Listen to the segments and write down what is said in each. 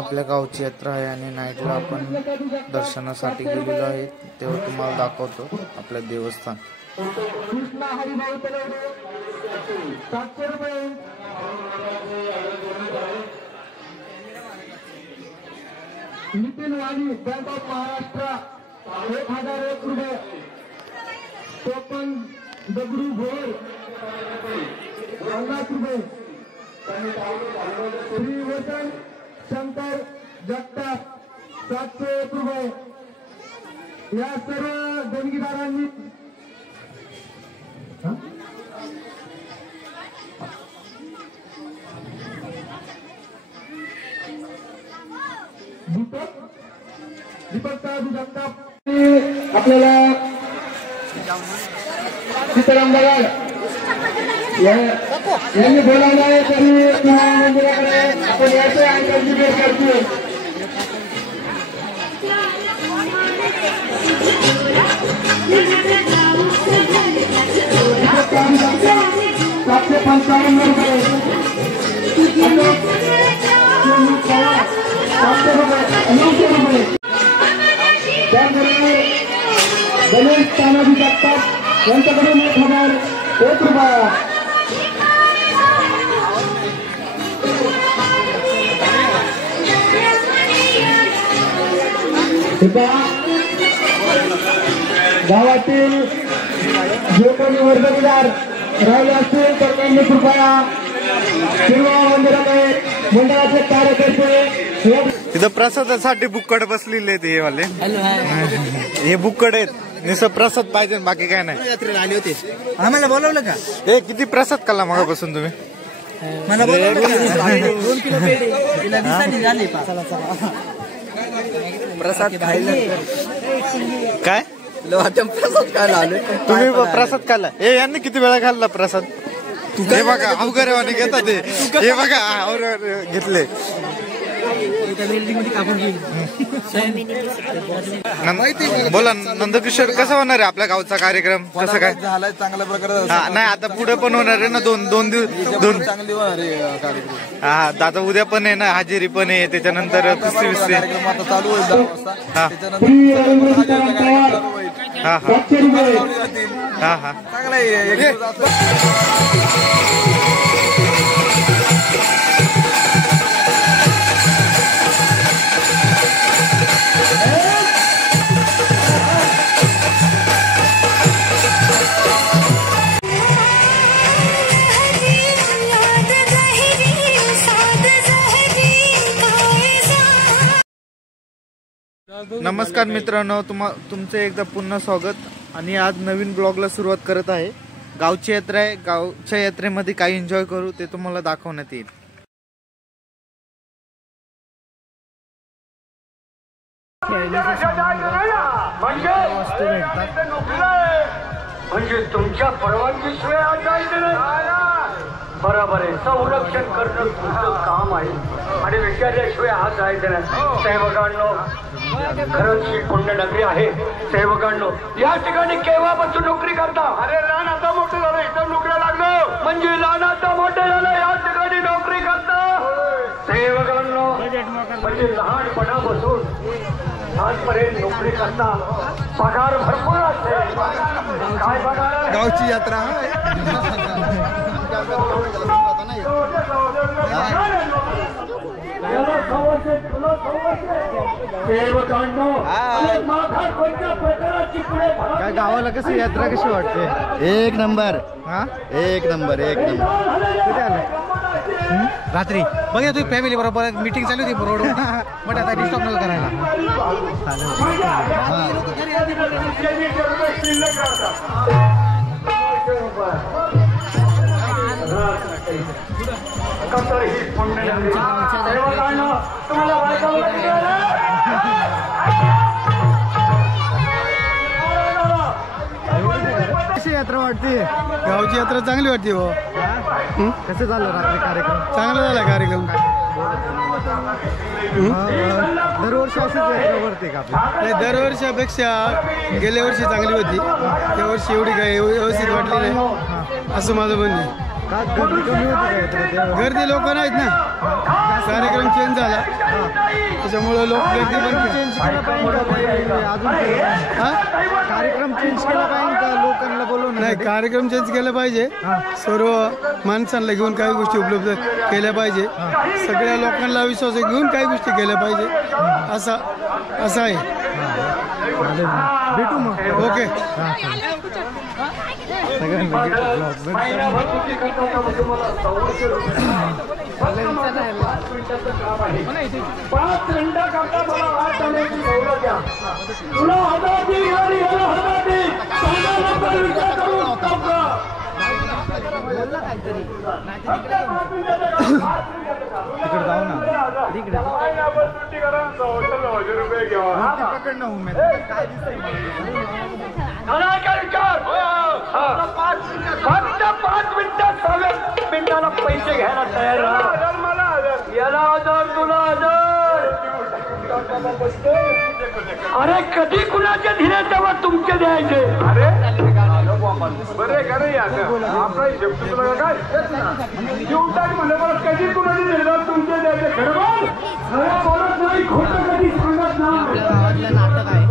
आपल्या गावची यात्रा आहे आणि नाईटला आपण दर्शनासाठी गेलेलो आहे, तेव्हा तुम्हाला दाखवतो आपलं देवस्थान। नितीन वाणी बँक ऑफ महाराष्ट्र 1001 रुपये। टोपन दगडू भोर 50 रुपये। श्री वचन शंकर जगताप 701 रुपये। या सर्व देणगीदारांनी दीपक साहेब जगताप आपल्याला सीताराम बघाल यांनी बोलावलं आहे, तरी मंदिराकडे आपण यायचं आणि त्यांची भेट करतोय। 755 रुपये। त्याचबरोबर गणेश तानाजी जगताप यांच्याकडून 1001 रुपया। गावातील जे कोणी वर्गणीदार राहिले असतील तर त्यांनी कृपया शिरवा मंदिराकडे मंडळाचे कार्यकर्ते तिथं प्रसादासाठी बुक्कड बसलेले ते वाले हे बुक्कड आहेत, निसं प्रसाद पाहिजे बाकी काय नाही। यात्रेला आले होते, आम्हाला बोलवलं का? हे किती प्रसाद खाल्ला मगापासून तुम्ही? मला बोलवलं 2 किलो पेढे तिला दिसानी झाले प्रसाद खायला। काय प्रसाद खायला आलो तुम्ही? प्रसाद खाल्ला? हे यांनी किती वेळा खाल्ला प्रसाद? हे बघा अवघडवाने घेतात हे बघा घेतले। बोला नंदकिशोर, कसा होणार आहे आपल्या गावचा कार्यक्रम? कसं काय झालाय? चांगल्या प्रकारे नाही, आता पुढे पण होणार आहे ना, दोन दिवस चांगली होणार आहे कार्यक्रम। हा, आता उद्या पण आहे ना, हाजेरी पण आहे, त्याच्यानंतर कुस्ती विस्ती कार्यक्रम आता चालू होईल 10 वाजता। हा हा हा हा चांगला आहे। नमस्कार मित्रांनो, तुमचं एकदा पुन्हा स्वागत। आणि आज नवीन ब्लॉगला सुरुवात करत आहे। गावची यात्रा आहे, गावच्या यात्रेमध्ये काय एन्जॉय करू ते तुम्हाला दाखवण्यात येईल। म्हणजे तुमच्या परवानगीशिवाय बरोबर आहे, संरक्षण करणं तुमचं काम आहे आणि विचारल्याशिवाय आज जायचं नाही। सेवकांनो, खरंच ही पुण्यनगरी आहे। सेवकांनो, या ठिकाणी केव्हापासून नोकरी करता? अरे लहान आता मोठं झालं, इथं नोकऱ्या लागलो म्हणजे लहान आता मोठं झालं, या ठिकाणी नोकरी करता। सेवकांनो, म्हणजे लहानपणापासून आजपर्यंत नोकरी करता, पगार भरपूर असते। काय पगार? गावची यात्रा काय गावाला कशी यात्रा कशी वाटते? एक नंबर। हा, एक नंबर एक नंबर। कुठे आले? रात्री बघा तुम्ही फॅमिली बरोबर मीटिंग चालू होती रोड बट आता डिस्टर्ब नको करायला। कशी यात्रा वाटते? गावची यात्रा चांगली वाटते हो। कसं झालं रात्री कार्यक्रम? चांगला झाला कार्यक्रम। दरवर्षी अशीच यात्रा भरते का आपली? नाही, दरवर्षीपेक्षा गेल्या वर्षी चांगली होती, त्या वर्षी एवढी काही व्यवस्थित वाटली नाही असं माझं म्हणणं आहे। गर्दी लोक नाहीत ना, कार्यक्रम चेंज झाला त्याच्यामुळे लोक गर्दी पण चेंज केला पाहिजे अजून कार्यक्रम चेंज केला पाहिजे का लोकांना बोलवून? नाही, कार्यक्रम चेंज केला पाहिजे. सर्व माणसांना घेऊन काही गोष्टी उपलब्ध केल्या पाहिजे. सगळ्या लोकांना विश्वास घेऊन काही गोष्टी केल्या पाहिजे असं आहे. भेटू मग. ओके. तिकडे जाऊ ना, तिकडे पकड ना उमेद. काय दिसतंय फक्त 5 मिनिटाला पैसे घ्यायला तयार याला 1000 तुला 1000. अरे कधी कुणाचे दिले तेव्हा तुमचे द्यायचे. अरे बरे का नाही आपला हिशोब तुला काय म्हणलं मला कधी कुणाचे दिले तुमचे द्यायचे. खरं बोलत नाही, खोटं कधी सांगत नाही. नाटक आहे.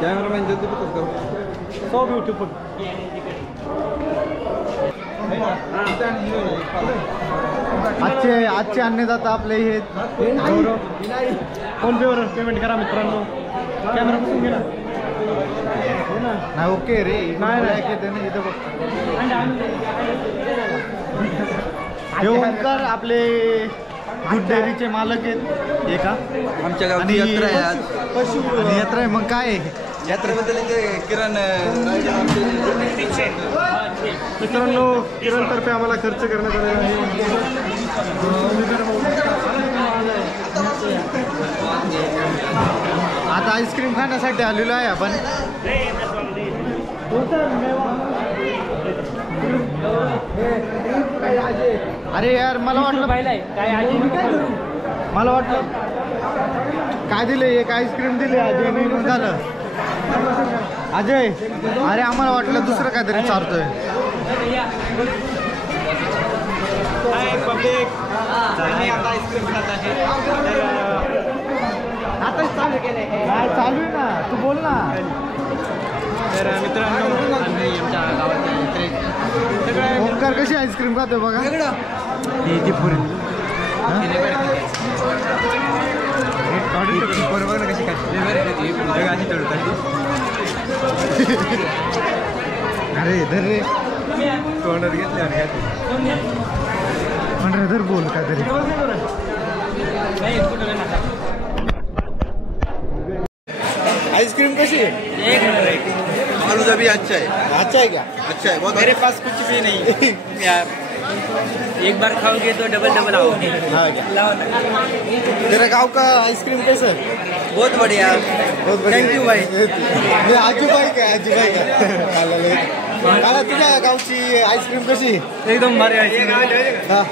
कॅमेरामॅन जल्दी करो. So beautiful. आजचे अन्नदाता आपले हे गौरव. फोन पेवर पेमेंट करा मित्रांनो. कॅमेरा बसून गेला नाही. ओके रे. नाही ना इथं बघ. हे ओंकार आपले दूध डेअरीचे मालक आहेत एका आमच्या गावची यात्रा आहे आज. पशु यात्रा आहे. मग काय आहे यात्रेबद्दल किरण मित्रांनो, किरणतर्फे आम्हाला खर्च करण्यात आलेला आहे. आता आईस्क्रीम खाण्यासाठी आलेलो आहे आपण. अरे यार मला वाटलं काय दिले, एक आईस्क्रीम दिले आधी झालं. अजय, अरे आम्हाला वाटलं दुसरं काहीतरी चालतोय. आता चालू केलंय, चालू आहे ना, तू बोल ना. तर मित्रांनो आम्ही आमच्या गावातील ओंकार कशी आईस्क्रीम खातोय बघा. ती पुरी बरोबर ना कशी खाते. अरे धर रे, तोंडात घेतले धर बोल का तरी. आइसक्रीम कैसी है? आलूदा भी अच्छा है. अच्छा है क्या? अच्छा है बहुत. मेरे पास कुछ भी नहीं यार. एक बार खाओगे तो डबल डबल आओगे. हाँ क्या? तेरा गांव का आइसक्रीम कैसा है? बहुत बढ़िया. बहुत बढ़िया. थँक्यू भाई. मी आजूबाई का काळा तुझ्या गावची आईस्क्रीम कशी? एकदम भारी आहे. हा.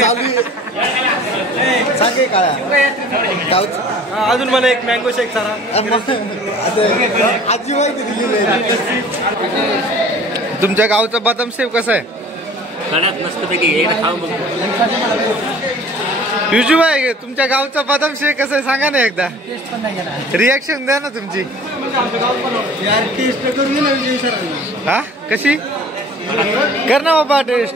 चालू सांगे काळा गावची. अजून मला एक मँगो शेक सारा. आजीबाई दिलेली आहे. तुमच्या गावचा बदाम शेक कसा आहे? कडक मस्तपैकी एकदा खाऊ मग. युजुबाई तुमच्या गावचा बदाम शेक कसा आहे सांगा ना एकदा. रिॲक्शन द्या ना तुमची. हा कशी कर ना बाबा टेस्ट.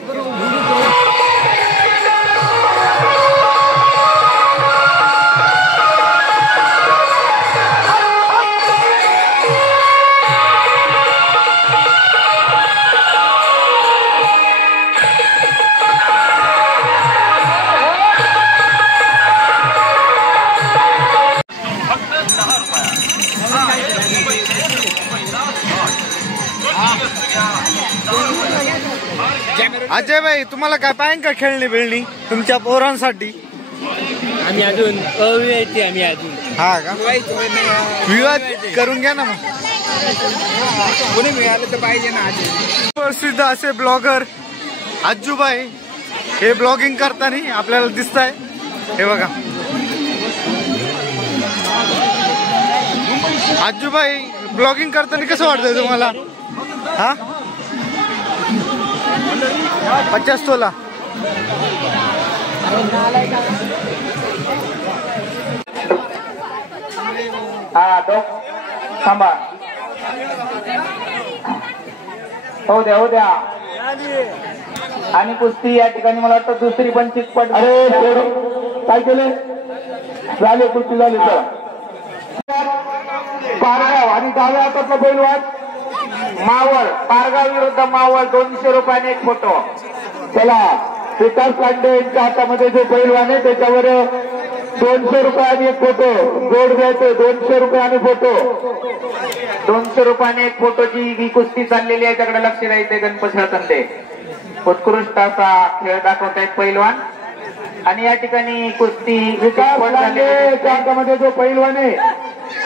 अजय भाई तुम्हाला काय पाहिजे का खेळणी बिळणी तुमच्या पोरांसाठी? आम्ही अजून अविवाहित. आम्ही अजून. हा का? विवाह करून घ्या ना मग. कोणी मिळालं तर पाहिजे ना. प्रसिद्ध असे ब्लॉगर आजूबाई हे ब्लॉगिंग करताना आपल्याला दिसत आहे. हे बघा आजूबाई ब्लॉगिंग करताना कसं वाटतंय तुम्हाला? हा 50 तोला. हा डॉक थांबा. हो द्या. आणि कुस्ती या ठिकाणी मला वाटतं दुसरी पण चितपट. अरे काय केले? झाले कुस्ती झाली सर. पारगाव आणि डाव्या हातातला पैलवान मावळ. पारगाव विरुद्ध मावळ 200 रुपयाने एक फोटो. चला विकास लांडे यांच्या हातामध्ये जो पैलवान आहे त्याच्यावर 200 रुपयाने एक फोटो जोड द्यायचे. 200 रुपयाने फोटो. 200 रुपयाने एक फोटोची ही कुस्ती चाललेली आहे. त्याकडे लक्ष द्यायचंय. गणपत हळतंडे उत्कृष्ट असा खेळ दाखवतायत पैलवान. आणि या ठिकाणी कुस्ती विकास लांडे यांच्या हातामध्ये जो पैलवान आहे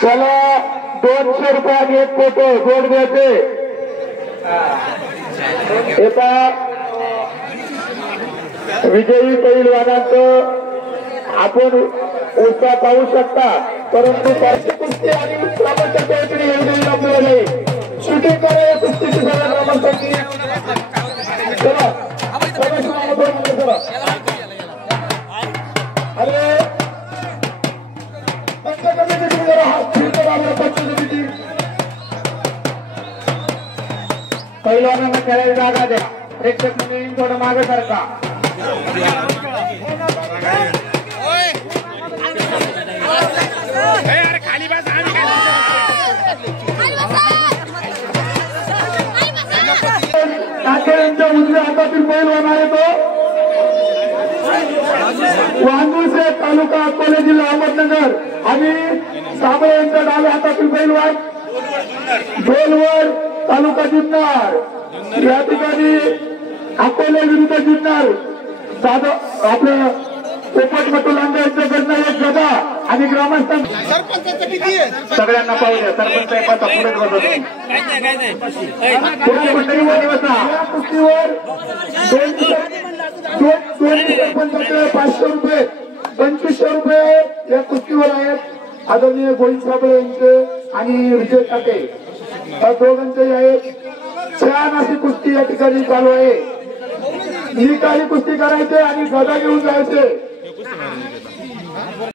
त्याला 200 रुपयाने एक फोटो जोड द्यायचे. एका विजयी पैलवानाचं आपण उत्साह पाहू शकता. परंतु कुस्ती आणि शूटिंग करा कुस्तीची चला. अरे पैलवानांना खेळायला जागा द्या. प्रेक्षक मंडळी थोडं मागे सारखा. यांच्या उजव्या हातातील पैलवान आहे तो वांगुळसे तालुका अकोले जिल्हा अहमदनगर. आणि साबळे यांच्या डाव्या हातातील पैलवान बेलवर तालुका जुन्नर. या ठिकाणी अकोले विरुद्ध जुन्नर. जाधव आपलं पोपट मटुलांडे यांच्याकडनं एक गदा आणि ग्रामस्थ सगळ्यांना पाहू द्या. सरपंच साहेबांचा पुढे बसवतो. पुढे मंडळीवर बसा. कुस्तीवर 500 रुपये 2500 रुपये या कुस्तीवर आहेत. आदरणीय गोविंद साबळे यांचे आणि विजय टाके या दोघांचे आहेत छान अशी कुस्ती या ठिकाणी चालू आहे. निकाली कुस्ती करायचे आणि गदा घेऊन जायचे.